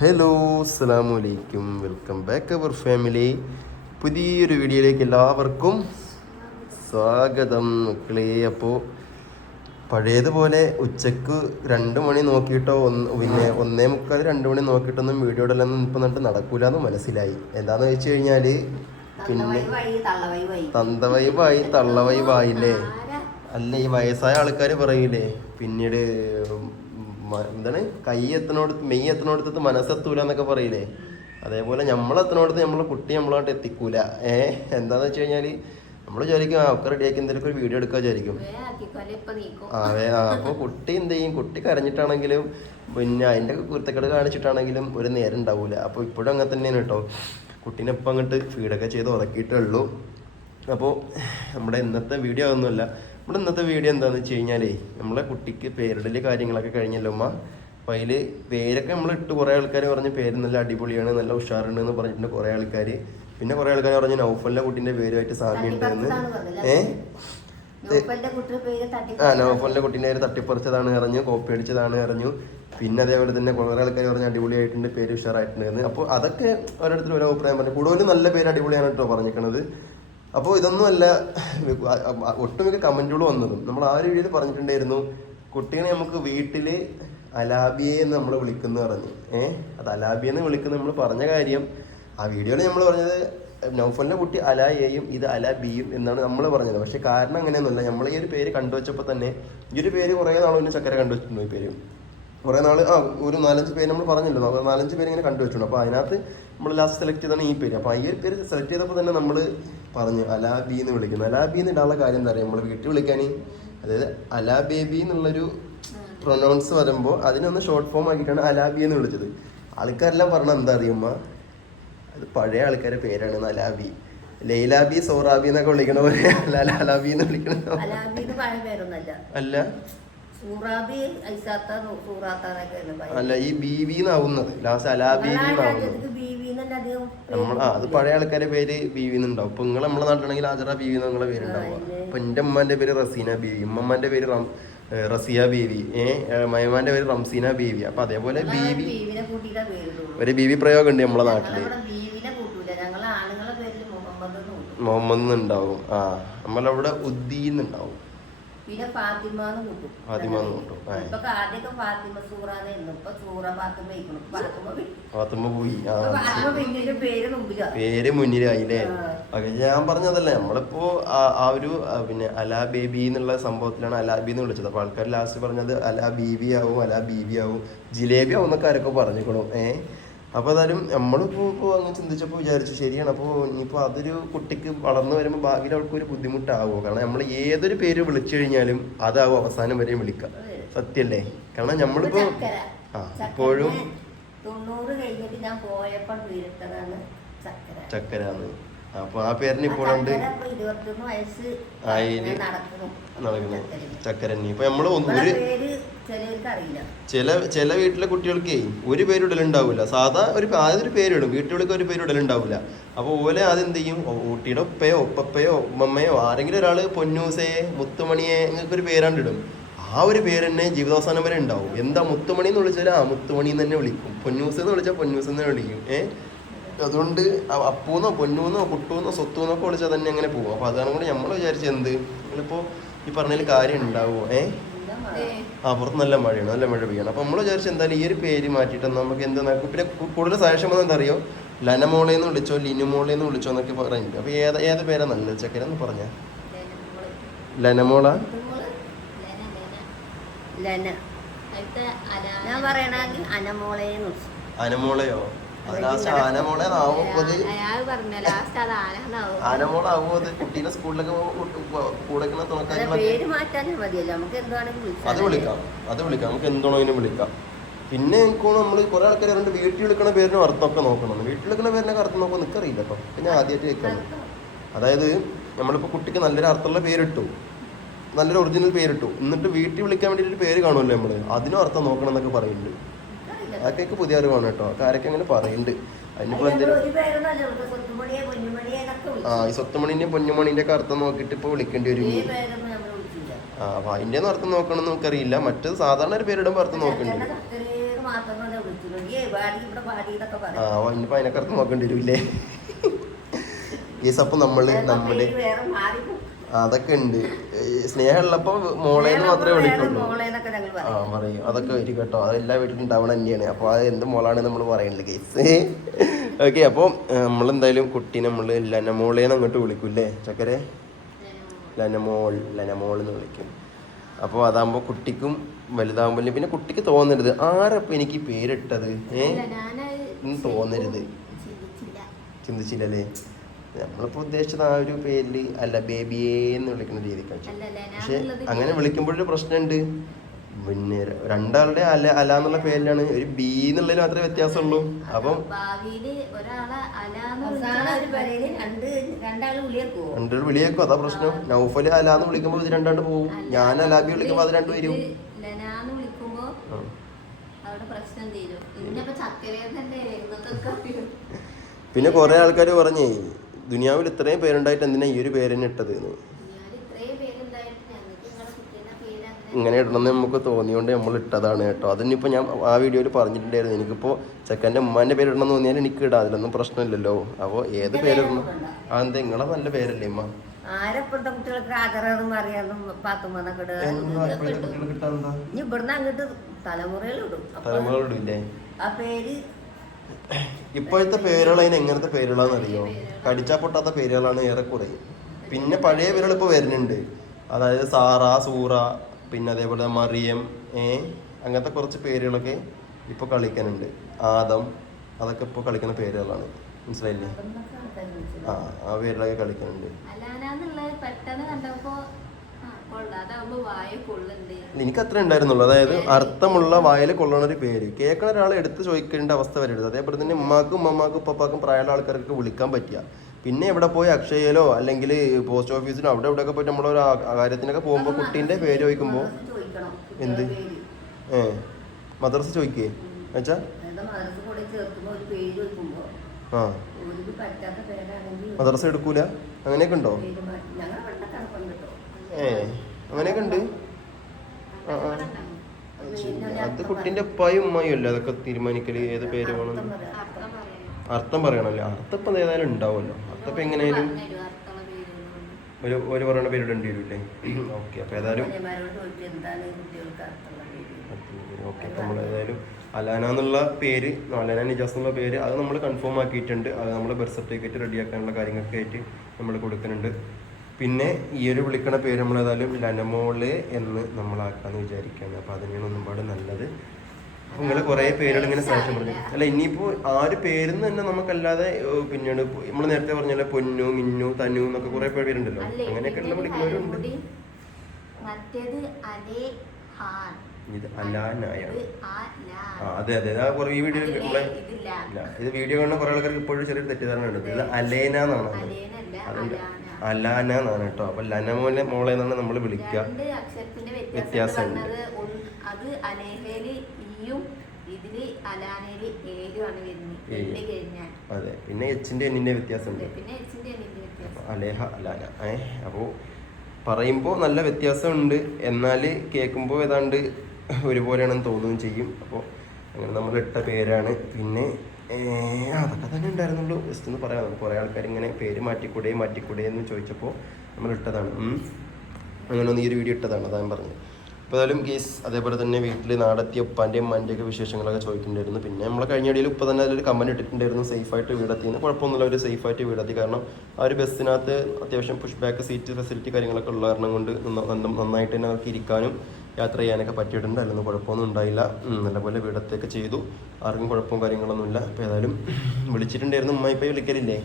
Hello അസ്സലാമു അലൈക്കും welcome back അവർ family പുതിയൊരു വീഡിയോയിലേക്ക് എല്ലാവർക്കും സ്വാഗതം മക്കളെ. അപ്പോൾ പഴയതുപോലെ ഉച്ചയ്ക്ക് രണ്ട് മണി നോക്കിയിട്ടോ ഒന്ന് പിന്നെ ഒന്നേ മുക്കാൽ രണ്ട് മണി നോക്കിയിട്ടൊന്നും വീഡിയോ ഇടലൊന്നും ഇപ്പം എന്നിട്ട് നടക്കൂല എന്ന് മനസ്സിലായി. എന്താന്ന് വെച്ച് കഴിഞ്ഞാൽ പിന്നെ തന്തവൈബായി തള്ളവൈബായില്ലേ അല്ല ഈ വയസ്സായ ആൾക്കാർ പറയില്ലേ പിന്നീട് എന്താണ്? കൈ എത്തണോടത്ത് മെയ് എത്തണോടത്ത് മനസ്സെത്തൂല എന്നൊക്കെ പറയില്ലേ? അതേപോലെ നമ്മളെത്തണോടത്ത് നമ്മളെ കുട്ടി നമ്മളോട്ട് എത്തിക്കൂല. ഏ എന്താന്ന് വെച്ച് കഴിഞ്ഞാൽ നമ്മൾ വിചാരിക്കും ആ ഒക്കെ റെഡിയാക്കി എന്തെങ്കിലും ഒരു വീഡിയോ എടുക്കാൻ വിചാരിക്കും. ആ വേ ആ അപ്പോൾ കുട്ടി എന്ത് ചെയ്യും? കുട്ടി കരഞ്ഞിട്ടാണെങ്കിലും പിന്നെ അതിന്റെ കുരുത്തക്കേട് കാണിച്ചിട്ടാണെങ്കിലും ഒരു നേരം ഉണ്ടാവൂല. അപ്പോൾ ഇപ്പോഴും അങ്ങനെ തന്നെയാണ് കേട്ടോ. കുട്ടീനെ ഇപ്പം അങ്ങോട്ട് ഫീഡൊക്കെ ചെയ്ത് ഉറക്കിയിട്ടേ ഉള്ളൂ. അപ്പോൾ നമ്മുടെ ഇന്നത്തെ വീഡിയോ ഒന്നുമല്ല നമ്മുടെ ഇന്നത്തെ വീഡിയോ എന്താണെന്ന് വെച്ച് കഴിഞ്ഞാലേ നമ്മളെ കുട്ടിക്ക് പേരിടൽ കാര്യങ്ങളൊക്കെ കഴിഞ്ഞല്ലോ അമ്മ അപ്പോൾ അതിൽ പേരൊക്കെ നമ്മൾ ഇട്ട് കുറേ ആൾക്കാർ പറഞ്ഞ് പേര് നല്ല അടിപൊളിയാണ് നല്ല ഉഷാറുണ്ട് എന്ന് പറഞ്ഞിട്ടുണ്ട് കുറേ ആൾക്കാർ പിന്നെ കുറേ ആൾക്കാർ പറഞ്ഞു നൗഫലിന്റെ കുട്ടീന്റെ പേരുമായിട്ട് സാമ്യമുണ്ട് എന്ന് ഏ ആ നൗഫലിന്റെ കുട്ടീന്റെ പേര് തട്ടിപ്പറിച്ചതാണ് അറിഞ്ഞു കോപ്പി അടിച്ചതാണ് അറിഞ്ഞു. പിന്നെ അതേപോലെ തന്നെ കുറേ ആൾക്കാർ പറഞ്ഞ് അടിപൊളിയായിട്ടുണ്ട് പേര് ഉഷാറായിട്ടുണ്ട് എന്ന്. അപ്പോൾ അതൊക്കെ ഓരോരുത്തർ ഓരോ അഭിപ്രായം പറഞ്ഞു. കൂടുതലും നല്ല പേര് അടിപൊളിയാണ് കേട്ടോ പറഞ്ഞിരിക്കണത്. അപ്പോൾ ഇതൊന്നുമല്ല ഒട്ടുമിക്ക കമന്റുകൾ വന്നതും. നമ്മൾ ആ വീഡിയോയിൽ പറഞ്ഞിട്ടുണ്ടായിരുന്നു കുട്ടികളെ നമുക്ക് വീട്ടിൽ അലാബിയെ എന്ന് നമ്മൾ വിളിക്കുന്നു പറഞ്ഞു. ഏഹ് അത് അലാബിയെന്ന് വിളിക്കുന്ന നമ്മൾ പറഞ്ഞ കാര്യം ആ വീഡിയോയിൽ നമ്മൾ പറഞ്ഞത് നൗഫലിന്റെ കുട്ടി അല എയും ഇത് അല ബിയും എന്നാണ് നമ്മൾ പറഞ്ഞത്. പക്ഷെ കാരണം അങ്ങനെയൊന്നുമില്ല. നമ്മൾ ഈ ഒരു പേര് കണ്ടുവച്ചപ്പോൾ തന്നെ ഈ ഒരു പേര് കുറേ നാൾ മുന്നേ ചക്കര കണ്ടുവച്ചിട്ടുണ്ട് ഈ പേര്? കുറേ നാൾ ആ ഒരു നാലഞ്ച് പേര് നമ്മൾ പറഞ്ഞല്ലോ. നാലഞ്ച് പേര് ഇങ്ങനെ കണ്ടുവച്ചിട്ടുണ്ട്. അപ്പോൾ അതിനകത്ത് നമ്മൾ ലാസ്റ്റ് സെലക്ട് ചെയ്താണ് ഈ പേര്. അപ്പോൾ ഈ ഒരു പേര് സെലക്ട് ചെയ്തപ്പോൾ തന്നെ നമ്മൾ പറഞ്ഞു അലാ ബി എന്ന് വിളിക്കുന്നു. അലാ ബി എന്ന് ഇടാനുള്ള കാര്യം എന്താ പറയുക നമ്മൾ വീട്ടിൽ വിളിക്കാൻ അതായത് അലാ ബേബി എന്നുള്ളൊരു പ്രൊനൗൺസ് വരുമ്പോൾ അതിനൊന്ന് ഷോർട്ട് ഫോം ആക്കിയിട്ടാണ് അലാബി എന്ന് വിളിച്ചത്. ആൾക്കാരെല്ലാം പറഞ്ഞ എന്താ അറിയുമ്മ അത് പഴയ ആൾക്കാരുടെ പേരാണ് അലാബി. ലൈലാബി സോറാബി എന്നൊക്കെ വിളിക്കണ പോലെ അല്ല ലാലാബി എന്ന് വിളിക്കണ അല്ല? അല്ല ഈ ബീവി എന്നാവുന്നത്. ലാസ്റ്റ് അലാബി എന്നാവുന്നത്. നമ്മൾ അത് പഴയ ആൾക്കാരെ പേര് ബീവി എന്നുണ്ടാവും ഇപ്പൊ നിങ്ങൾ നമ്മളെ നാട്ടിലാണെങ്കിൽ ആജറ ബീവി എന്നുള്ള പേരുണ്ടാവുക അപ്പൊ എന്റെ ഉമ്മാന്റെ പേര് റസീന ബീവി. ഉമ്മമ്മാന്റെ പേര് റം റസിയ ബീവി. ഏഹ് മയമാന്റെ പേര് റംസീന ബീവി. അപ്പൊ അതേപോലെ ബീവി ഒരു ബീവി പ്രയോഗം ഉണ്ട് നമ്മളെ നാട്ടിൽ. മുഹമ്മദ് ഉണ്ടാവും ആ നമ്മളവിടെ ഉദ്ദീന്നുണ്ടാവും പിന്നെ ഫാത്തിമ എന്ന് കൂട്ടും. ഫാത്തിമ എന്ന് കൂട്ടും. ഇപ്പൊ ആദ്യമൊക്കെ ഫാത്തിമ സൂറാന്നായിരുന്നു ഇപ്പൊ സൂറ ഫാത്തിമ ഇരിക്കണം ഫാത്തിമ പോയി. ഫാത്തിമ പിന്നീട് പേര് മുമ്പിലാ. പേര് മുന്നിലായില്ലേ. ഓക്കെ ഞാൻ പറഞ്ഞതല്ലേ നമ്മളിപ്പോ ആ- ആ ഒരു പിന്നെ അലാ ബേബി എന്നുള്ള സംഭവത്തിലാണ് അലാബി എന്ന് വിളിച്ചത്. അപ്പൊ ആൾക്കാർ ലാസ്റ്റ് പറഞ്ഞത് അലാ ബീബി ആവും അലാ ബീബി ആവും ജിലേബി ആവും എന്നൊക്കെ ആരൊക്കെ പറഞ്ഞിരിക്കണു. ഏഹ് അപ്പൊ അതായാലും നമ്മളിപ്പോ ഇപ്പോൾ അങ്ങ് ചിന്തിച്ചപ്പോ വിചാരിച്ചു ശരിയാണ്. അപ്പോൾ ഇനിയിപ്പോ അതൊരു കുട്ടിക്ക് വളർന്നു വരുമ്പോൾ ഭാവിയിൽ അവൾക്ക് ഒരു ബുദ്ധിമുട്ടാവുമോ കാരണം നമ്മൾ ഏതൊരു പേര് വിളിച്ചു കഴിഞ്ഞാലും അതാവും അവസാനം വരെയും വിളിക്കുക സത്യല്ലേ? കാരണം നമ്മളിപ്പോ ചക്കര. ആ ഇപ്പോഴും തൊണ്ണൂറ് കഴിഞ്ഞിട്ട് ഞാൻ പോയപ്പോൾ പേരിട്ടതാണ് ചക്കര. ചക്കരാന്ന് അപ്പൊ ആ പേരിന് ഇപ്പോഴുണ്ട് ആയിൽ ഞാൻ നടക്കുന്നു. ചക്കരണ്ണി ഇപ്പൊ നമ്മൾ ഒരു ചില ചില വീട്ടിലെ കുട്ടികൾക്ക് ഒരു പേരിടലുണ്ടാവില്ല സാധാ ഒരു ആദ്യം ഒരു പേരിടും വീട്ടുകൾക്ക് ഒരു പേരിടലുണ്ടാവില്ല അപ്പോൾ ഓലെ ആദ്യം എന്ത് ചെയ്യും? ഊട്ടിയുടെ ഉപ്പയോ ഉപ്പപ്പയോ ഉമ്മമ്മയോ ആരെങ്കിലും ഒരാൾ പൊന്നൂസയെ മുത്തുമണിയെ നിങ്ങൾക്ക് ഒരു പേരാണ്ട് ഇടും. ആ ഒരു പേര് തന്നെ ജീവിതാവസാനം വരെ ഉണ്ടാവും. എന്താ മുത്തുമണി എന്ന് വിളിച്ചാൽ ആ മുത്തുമണി എന്ന് തന്നെ വിളിക്കും. പൊന്നൂസ് എന്ന് വിളിച്ചാൽ പൊന്നൂസ് എന്ന് വിളിക്കും. ഏ? അതുകൊണ്ട് അപ്പൂന്നോ പൊന്നൂന്നോ കുട്ടൂന്നോ സ്വത്തൂന്നൊക്കെ വിളിച്ചാൽ തന്നെ അങ്ങനെ പോകും അപ്പോൾ അതാണ് കൂടി നമ്മൾ വിചാരിച്ചത് എന്ത്? നിങ്ങളിപ്പോൾ ഈ പറഞ്ഞതിൽ കാര്യം ഉണ്ടാവുമോ ഏ ആ പുറത്ത് നല്ല മഴയാണ്. നല്ല മഴ പെയ്യണം. അപ്പൊ നമ്മൾ വിചാരിച്ച എന്തായാലും ഈ ഒരു പേര് മാറ്റിയിട്ട് നമുക്ക് എന്താ പിന്നെ കൂടുതൽ സജഷൻ വന്നാൽ എന്താ അറിയോ ലനമോളെ എന്ന് വിളിച്ചോ ലിനുമോളെ എന്ന് വിളിച്ചോ എന്നൊക്കെ പറയുന്നുണ്ട് അപ്പൊ ഏത് ഏത് പേരാ നല്ല ചക്കരെന്ന് പറഞ്ഞ. ലനമോള. ലന ഞാൻ പറയണെങ്കിൽ അനമോളേന്ന് അനമോളയോ? കുട്ടീനെ സ്കൂളിലൊക്കെ കൂടെ അത് വിളിക്കാം. അത് വിളിക്കാം. നമുക്ക് എന്താണോ അതിനെ വിളിക്കാം. പിന്നെ എനിക്ക് നമ്മൾ കുറെ ആൾക്കാർ പറഞ്ഞിട്ട് വീട്ടിൽ വിളിക്കുന്ന പേരിന് അർത്ഥമൊക്കെ നോക്കണം വീട്ടിൽ വിളിക്കുന്ന പേരിനൊക്കെ അർത്ഥം നോക്കാൻ നിൽക്കറിയില്ല കേട്ടോ. പിന്നെ ആദ്യമായിട്ട് കേൾക്കണം അതായത് നമ്മളിപ്പോൾ കുട്ടിക്ക് നല്ലൊരു അർത്ഥമുള്ള പേരിട്ടു. നല്ലൊരു ഒറിജിനൽ പേരിട്ടു. എന്നിട്ട് വീട്ടിൽ വിളിക്കാൻ വേണ്ടിയിട്ട് പേര് കാണുമല്ലോ നമ്മൾ. അതിനും അർത്ഥം നോക്കണം എന്നൊക്കെ പറയുന്നുണ്ട്. അതൊക്കെ പുതിയ അറിവാണ് കേട്ടോ. ആരൊക്കെ അങ്ങനെ പറയുന്നുണ്ട്. അതിനിപ്പോൾ എന്തെങ്കിലും ആ ഈ സ്വത്തുമണിന്റെയും പൊന്നുമണിന്റെ ഒക്കെ അർത്ഥം നോക്കിയിട്ട് ഇപ്പൊ വിളിക്കേണ്ടി വരും നമ്മൾ ആ അപ്പൊ അതിന്റെ അർത്ഥം നോക്കണം എന്ന് നമുക്കറിയില്ല. മറ്റത് സാധാരണ ഒരു പേരിടുമ്പോൾ അർത്ഥം നോക്കേണ്ടി ആ പറയും അതിനൊക്കെ അർത്ഥം നോക്കേണ്ടി വരില്ലേ? ഈ അപ്പം നമ്മൾ നമ്മുടെ. അതൊക്കെ ഉണ്ട്. സ്നേഹമുള്ളപ്പോ മോളേന്ന് മാത്രമേ വിളിക്കുള്ളൂ. ആ പറയും. അതൊക്കെ വരും കേട്ടോ. അത് എല്ലാ വീട്ടിലും ഉണ്ടാവണം തന്നെയാണ്. അപ്പോൾ അത് എന്ത് മോളാണ് നമ്മൾ പറയുന്നത് കേസ് ഓക്കെ അപ്പോൾ നമ്മളെന്തായാലും കുട്ടീനെ നമ്മൾ ലനമോളേന്ന് അങ്ങോട്ട് വിളിക്കും അല്ലേ ചക്കരെ? ലനമോൾ ലനമോൾ എന്ന് വിളിക്കും. അപ്പോൾ അതാകുമ്പോൾ കുട്ടിക്കും വലുതാകുമ്പോൾ പിന്നെ കുട്ടിക്ക് തോന്നരുത്. ആരപ്പോൾ എനിക്ക് പേരിട്ടത്? ഏ? അല്ല, ഞാനത് എന്ന് തോന്നരുത്. ചിന്തിച്ചില്ല. ചിന്തിച്ചില്ലല്ലേ നമ്മളിപ്പോൾ ഉദ്ദേശിച്ചത് ആ ഒരു പേരിൽ അല്ല ബേബിയെ എന്ന് വിളിക്കുന്ന രീതിക്കാണ് അല്ല, അല്ല, ഞാൻ പക്ഷെ അങ്ങനെ വിളിക്കുമ്പോഴൊരു പ്രശ്നമുണ്ട്. പിന്നെ രണ്ടാളുടെ അല അല എന്നുള്ള പേരിലാണ് ഒരു ബി എന്നുള്ളതിൽ മാത്രമേ വ്യത്യാസമുള്ളൂ. അപ്പം പേരേൽ രണ്ടാൾ വിളിയേക്കും? അതാ പ്രശ്നം. നൗഫൽ അല എന്ന് വിളിക്കുമ്പോൾ ഇത് രണ്ടാണ്ട് പോകും ഞാൻ അലാബി വിളിക്കുമ്പോൾ അത് രണ്ടു വരും. ഇത് ലനാന്ന് വിളിക്കുമ്പോ ആ. പ്രശ്നം തീരും. ഇന്നിപ്പോ ചക്കരയെന്നല്ലേ ഇന്നത്തെ പിന്നെ കുറെ ആൾക്കാർ പറഞ്ഞേ ദുനിയാവിൽ ഇത്രയും പേരുണ്ടായിട്ട് എന്തിനാ ഈ ഒരു പേരിനെ ഇട്ടത് എന്ന്? ഇങ്ങനെ ഇടണമെന്ന് നമുക്ക് തോന്നിയോണ്ട് നമ്മൾ ഇട്ടതാണ് കേട്ടോ. അതിനിപ്പോൾ ഞാൻ ആ വീഡിയോയിൽ പറഞ്ഞിട്ടുണ്ടായിരുന്നു. എനിക്കിപ്പോൾ ചെക്കന്റെ ഉമ്മാന്റെ പേര് ഇടണം എന്ന് തോന്നിയാൽ എനിക്ക് ഇടാം. അതിലൊന്നും പ്രശ്നമില്ലല്ലോ. അപ്പോൾ ഏത് പേരിടണം അതെന്താ നിങ്ങളെ നല്ല പേരല്ലേ അമ്മ ആരെപ്പോഴത്തെ കുട്ടികൾക്ക് ആദരവും അറിയാനും പാത്തുമ്മന്നൊക്കെ ഇടുക? എന്താ ഇനി ഇവിടുന്ന് അങ്ങോട്ട് തലമുറയിലിടും ആ പേര് ഇപ്പോഴത്തെ പേരുകൾ അതിന് എങ്ങനത്തെ പേരുകളാന്ന് അറിയോ? കടിച്ചാ പൊട്ടാത്ത പേരുകളാണ് ഏറെക്കുറെ. പിന്നെ പഴയ പേരുകൾ ഇപ്പോൾ വരുന്നുണ്ട്. അതായത് സാറ സൂറ പിന്നെ അതേപോലെ മറിയം ഏ അങ്ങനത്തെ കുറച്ച് പേരുകളൊക്കെ ഇപ്പോൾ കളിക്കാനുണ്ട്. ആദം അതൊക്കെ ഇപ്പോൾ കളിക്കുന്ന പേരുകളാണ്. മനസ്സിലായില്ലേ. ആ ആ പേരിലൊക്കെ കളിക്കുന്നുണ്ട് എനിക്ക് അത്ര ഉണ്ടായിരുന്നുള്ളൂ. അതായത് അർത്ഥമുള്ള വായിൽ കൊള്ളണ ഒരു പേര്. കേൾക്കണ ഒരാൾ എടുത്ത് ചോദിക്കേണ്ട അവസ്ഥ വരരുത്. അതേപോലെ തന്നെ ഉമ്മാക്കും ഉമ്മമാക്കും ഉപ്പാക്കും പ്രായമുള്ള ആൾക്കാർക്ക് വിളിക്കാൻ പറ്റിയ. പിന്നെ എവിടെ പോയി അക്ഷയയിലോ അല്ലെങ്കിൽ പോസ്റ്റ് ഓഫീസിലോ അവിടെ ഇവിടെയൊക്കെ പോയിട്ട് നമ്മളൊരു കാര്യത്തിനൊക്കെ പോകുമ്പോൾ കുട്ടീന്റെ പേര് ചോദിക്കുമ്പോൾ എന്ത്? ഏ. മദ്രസ ചോദിക്കേ? എന്നുവെച്ചാൽ ആ. മദ്രസ എടുക്കൂല? അങ്ങനെയൊക്കെ ഉണ്ടോ? ഏ അങ്ങനെയൊക്കെ ഉണ്ട് അത് കുട്ടിന്റെ ഉപ്പായും ഉമ്മായും അല്ലേ? അതൊക്കെ തീരുമാനിക്കൽ ഏത് പേര് വേണം? അർത്ഥം പറയാം. അർത്ഥം പറയാം അർത്ഥം പറയണല്ലേ? അർത്ഥം ഇപ്പം ഏതായാലും ഉണ്ടാവുമല്ലോ. അർത്ഥം ഇപ്പം പേരുകളൊന്നും ഒരു ഒരു പറയുന്ന പേര് ഉണ്ട് വരില്ലേ? ഓക്കെ അപ്പൊ ഏതായാലും ഓക്കെ അപ്പൊ നമ്മൾ ഏതായാലും അലാന എന്നുള്ള പേര് അലാന നിജാസ് എന്നുള്ള പേര് അത് നമ്മൾ കൺഫേം ആക്കിയിട്ടുണ്ട്. അത് നമ്മൾ ബർത്ത് സർട്ടിഫിക്കറ്റ് റെഡിയാക്കാനുള്ള കാര്യങ്ങളൊക്കെ ആയിട്ട് നമ്മൾ കൊടുക്കുന്നുണ്ട്. പിന്നെ ഈ ഒരു വിളിക്കണ പേര് നമ്മൾ ഏതായാലും ലനമോൾ എന്ന് നമ്മളാക്കാന്ന് വിചാരിക്കുകയാണ്. അപ്പോൾ അതിനാണ് ഒന്നും പാട് നല്ലത്. അപ്പോൾ നിങ്ങൾ കുറേ പേരുകൾ ഇങ്ങനെ സാക്ഷ്യം പറഞ്ഞു. അല്ല ഇനിയിപ്പോൾ ആര് പേരെന്ന് തന്നെ നമുക്കല്ലാതെ പിന്നീട് നമ്മൾ നേരത്തെ പറഞ്ഞല്ലോ പൊന്നു മിന്നു തനു എന്നൊക്കെ കുറേ പേരുണ്ടല്ലോ. അങ്ങനെയൊക്കെ ഉള്ള വിളിക്കുന്നവരുണ്ട്. ഇത് അലാനായാണ്. ആ അതെ അതെ. ആ കുറേ ഈ വീഡിയോ നമ്മളെ ഇത് വീഡിയോ കാണുന്ന കുറെ ആൾക്കാർക്ക് ഇപ്പോഴും ചെറിയൊരു തെറ്റിദ്ധാരണ ഉണ്ട്. ഇത് അലേന എന്നാണ് അതല്ല അലാന എന്നാണ് കേട്ടോ അപ്പൊ ലന മോലെ മോളെ എന്നാണ് നമ്മൾ വിളിക്കുക വ്യത്യാസമുണ്ട്. അത് അലേഹയിൽ ഇതിൽ അലാനയിൽ വരുന്നത്. അതെ. പിന്നെ എച്ചിന്റെ എന്നിന്റെ വ്യത്യാസമുണ്ട് പിന്നെ എച്ചിന്റെ എന്നിന്റെ വ്യത്യാസം. അലേഹ അലാന. ഏ അപ്പോ പറയുമ്പോൾ നല്ല വ്യത്യാസമുണ്ട് എന്നാൽ കേൾക്കുമ്പോൾ ഏതാണ്ട് ഒരുപോലെയാണെന്ന് തോന്നുകയും ചെയ്യും. അപ്പോൾ അങ്ങനെ നമ്മൾ ഇട്ട പേരാണ്. പിന്നെ അതൊക്കെ തന്നെ ഉണ്ടായിരുന്നുള്ളൂ. ജസ്റ്റ് ഒന്ന് പറയാം. കുറേ ആൾക്കാർ ഇങ്ങനെ പേര് മാറ്റിക്കൂടെ മാറ്റിക്കൂടെ എന്ന് ചോദിച്ചപ്പോൾ നമ്മൾ ഇട്ടതാണ്. അങ്ങനെ ഒന്ന് ഈ ഒരു വീഡിയോ ഇട്ടതാണ്. ഞാൻ പറഞ്ഞത്. അപ്പോൾ ഏതായാലും കേസ് അതേപോലെ തന്നെ വീട്ടിൽ നാടെത്തിയ ഉപ്പാന്റെയും ഉമ്മാന്റെയൊക്കെ വിശേഷങ്ങളൊക്കെ ചോദിക്കുന്നുണ്ടായിരുന്നു. പിന്നെ നമ്മളെ കഴിഞ്ഞ ഇടയിൽ ഉപ്പ തന്നെ അതിലൊരു കമന്റ് ഇട്ടിട്ടുണ്ടായിരുന്നു സേഫായിട്ട് വീടെത്തിയെന്ന് കുഴപ്പമൊന്നുമില്ല ഒരു സേഫായിട്ട് വീടെത്തി. കാരണം ആ ഒരു ബസ്സിനകത്ത് അത്യാവശ്യം പുഷ് ബാക്ക് സീറ്റ് ഫെസിലിറ്റി കാര്യങ്ങളൊക്കെ ഉള്ള കാരണം കൊണ്ട് നന്ന- നന്ന- നന്നായിട്ട് തന്നെ അവർക്ക് ഇരിക്കാനും യാത്ര ചെയ്യാനൊക്കെ പറ്റിയിട്ടുണ്ട്. അതിലൊന്നും കുഴപ്പമൊന്നും ഉണ്ടായില്ല. നല്ലപോലെ വീടത്തേക്ക് ചെയ്തു. ആർക്കും കുഴപ്പവും കാര്യങ്ങളൊന്നുമില്ല. അപ്പോൾ ഏതായാലും വിളിച്ചിട്ടുണ്ടായിരുന്നു. ഉമ്മ ഇപ്പോൾ വിളിക്കലില്ലേ?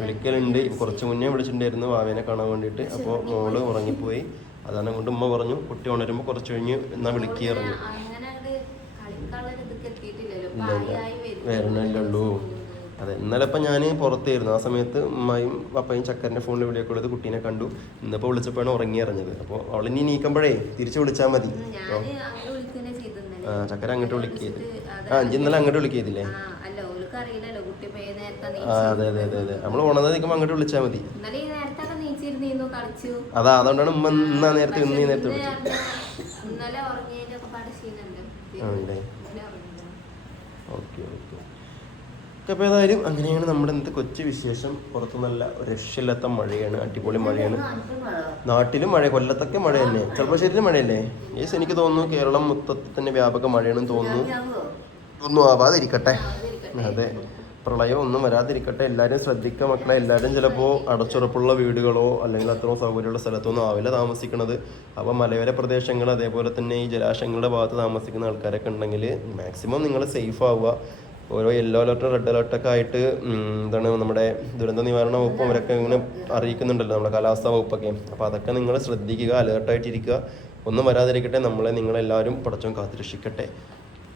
വിളിക്കലുണ്ട്. കുറച്ച് മുന്നേ വിളിച്ചിട്ടുണ്ടായിരുന്നു വാവേനെ കാണാൻ വേണ്ടിയിട്ട്. അപ്പോൾ മോൾ ഉറങ്ങിപ്പോയി. അതാണ് കൊണ്ട് ഉമ്മ പറഞ്ഞു. കുട്ടി ഉണരുമ്പോൾ കുറച്ച് കഴിഞ്ഞ് എന്നാ വിളിക്കുക പറഞ്ഞു. ഇല്ല വരുന്നു. വരണല്ലുള്ളൂ അതെ ഇന്നലെ ഇപ്പം ഞാൻ പുറത്തായിരുന്നു. ആ സമയത്ത് ഉമ്മയും പപ്പയും ചക്കറിന്റെ ഫോണിൽ വീഡിയോ കോൾ ചെയ്ത് കുട്ടീനെ കണ്ടു. ഇന്നിപ്പോൾ വിളിച്ചപ്പോഴാണ് ഉറങ്ങി അറിഞ്ഞത് അപ്പോൾ അവളിനി നീക്കുമ്പോഴേ തിരിച്ച് വിളിച്ചാൽ മതി. ആ ചക്കര അങ്ങോട്ട് വിളിക്കരുത് ആ അഞ്ച് ഇന്നലെ അങ്ങോട്ട് വിളിക്കരുതില്ലേ. അതെ അതെ അതെ അതെ. നമ്മൾ ഉണർന്ന് നിൽക്കുമ്പോൾ അങ്ങോട്ട് വിളിച്ചാൽ മതി. അതാ അതുകൊണ്ടാണ് ഉമ്മ ഇന്നാ നേരത്തെ ഇന്ന് ഈ നേരത്തെ വിളിച്ചത്. Okay okay. അപ്പോൾ ഏതായാലും അങ്ങനെയാണ് നമ്മുടെ ഇന്നത്തെ കൊച്ചു വിശേഷം. പുറത്ത് നല്ല രക്ഷയില്ലാത്ത മഴയാണ് അടിപൊളി മഴയാണ്. നാട്ടിലും മഴ കൊല്ലത്തൊക്കെ മഴ തന്നെ. ചെറുപ്പശ്ശേരിയിലും മഴയല്ലേ? യേസ് എനിക്ക് തോന്നുന്നു കേരളം മൊത്തത്തിൽ തന്നെ വ്യാപക മഴയാണെന്ന് തോന്നുന്നു? ഒന്നും ആവാതിരിക്കട്ടെ. അതെ. പ്രളയം ഒന്നും വരാതിരിക്കട്ടെ. എല്ലാവരും ശ്രദ്ധിക്കുക മക്കളെ. എല്ലാവരും ചിലപ്പോൾ അടച്ചുറപ്പുള്ള വീടുകളോ അല്ലെങ്കിൽ അത്രയും സൗകര്യമുള്ള സ്ഥലത്തൊന്നും ആവില്ല താമസിക്കുന്നത് അപ്പോൾ മലയോര പ്രദേശങ്ങൾ അതേപോലെ തന്നെ ഈ ജലാശയങ്ങളുടെ ഭാഗത്ത് താമസിക്കുന്ന ആൾക്കാരൊക്കെ ഉണ്ടെങ്കിൽ മാക്സിമം നിങ്ങൾ സേഫ് ആവുക. ഓരോ യെല്ലോ അലർട്ട് റെഡ് അലർട്ടൊക്കെ ആയിട്ട് എന്താണ് നമ്മുടെ ദുരന്ത നിവാരണ വകുപ്പും അവരൊക്കെ ഇങ്ങനെ അറിയിക്കുന്നുണ്ടല്ലോ നമ്മുടെ കാലാവസ്ഥാ വകുപ്പൊക്കെ. അപ്പോൾ അതൊക്കെ നിങ്ങൾ ശ്രദ്ധിക്കുക അലേർട്ടായിട്ടിരിക്കുക ഒന്നും വരാതിരിക്കട്ടെ നമ്മളെ നിങ്ങളെല്ലാവരും പടച്ചോൻ കാത്തുരക്ഷിക്കട്ടെ.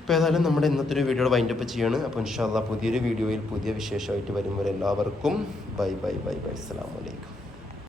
അപ്പോൾ ഏതായാലും നമ്മുടെ ഇന്നത്തെ ഒരു വീഡിയോയുടെ വൈൻഡപ്പ് ചെയ്യാണ്. അപ്പോൾ ഇൻഷാല്ല പുതിയൊരു വീഡിയോയിൽ പുതിയ വിശേഷമായിട്ട് വരെ എല്ലാവർക്കും ബൈ ബൈ ബൈ ബൈ. അസ്സാം വലൈക്കും